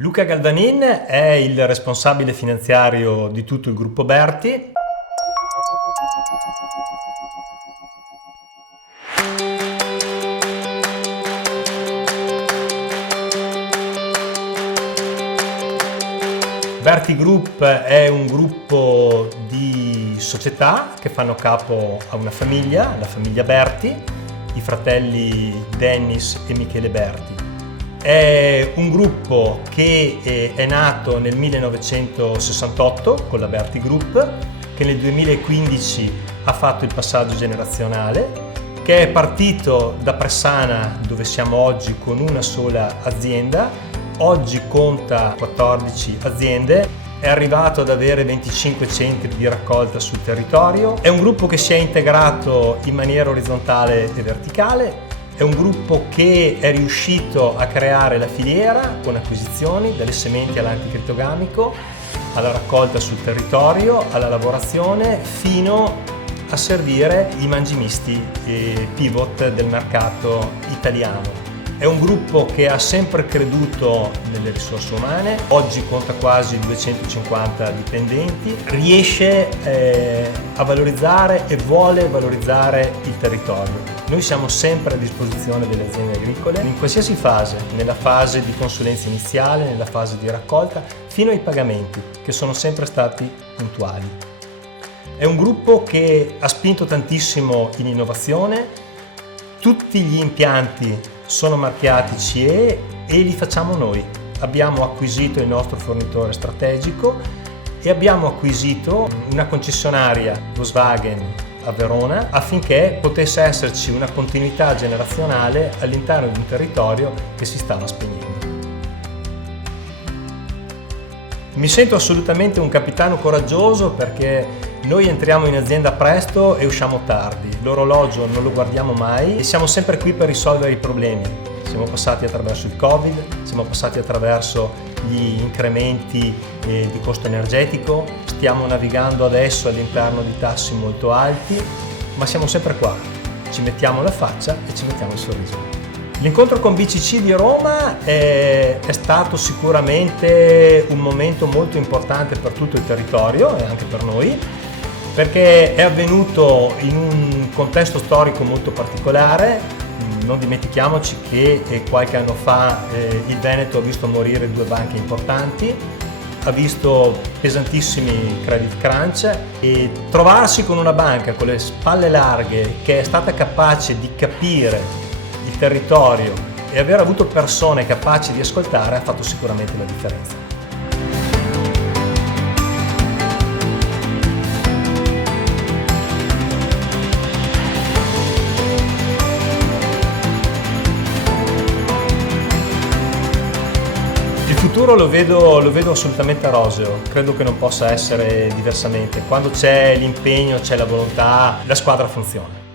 Luca Galvanin è il responsabile finanziario di tutto il gruppo Berti. Berti Group è un gruppo di società che fanno capo a una famiglia, la famiglia Berti, i fratelli Dennis e Michele Berti. È un gruppo che è nato nel 1968 con la Berti Group, che nel 2015 ha fatto il passaggio generazionale, che è partito da Pressana, dove siamo oggi con una sola azienda. Oggi conta 14 aziende, è arrivato ad avere 25 centri di raccolta sul territorio. È un gruppo che si è integrato in maniera orizzontale e verticale. È un gruppo che è riuscito a creare la filiera con acquisizioni, dalle sementi all'anticritogamico, alla raccolta sul territorio, alla lavorazione, fino a servire i mangimisti pivot del mercato italiano. È un gruppo che ha sempre creduto nelle risorse umane, oggi conta quasi 250 dipendenti, riesce a valorizzare e vuole valorizzare il territorio. Noi siamo sempre a disposizione delle aziende agricole in qualsiasi fase, nella fase di consulenza iniziale, nella fase di raccolta, fino ai pagamenti, che sono sempre stati puntuali. È un gruppo che ha spinto tantissimo in innovazione, tutti gli impianti sono marchiati CE e li facciamo noi. Abbiamo acquisito il nostro fornitore strategico e abbiamo acquisito una concessionaria Volkswagen a Verona affinché potesse esserci una continuità generazionale all'interno di un territorio che si stava spegnendo. Mi sento assolutamente un capitano coraggioso perché noi entriamo in azienda presto e usciamo tardi, l'orologio non lo guardiamo mai e siamo sempre qui per risolvere i problemi. Siamo passati attraverso il Covid, siamo passati attraverso gli incrementi di costo energetico, stiamo navigando adesso all'interno di tassi molto alti, ma siamo sempre qua, ci mettiamo la faccia e ci mettiamo il sorriso. L'incontro con BCC di Roma è stato sicuramente un momento molto importante per tutto il territorio e anche per noi, perché è avvenuto in un contesto storico molto particolare. Non dimentichiamoci che qualche anno fa il Veneto ha visto morire due banche importanti, ha visto pesantissimi credit crunch e trovarsi con una banca con le spalle larghe che è stata capace di capire il territorio e aver avuto persone capaci di ascoltare ha fatto sicuramente la differenza. Il futuro lo vedo assolutamente roseo, credo che non possa essere diversamente. Quando c'è l'impegno, c'è la volontà, la squadra funziona.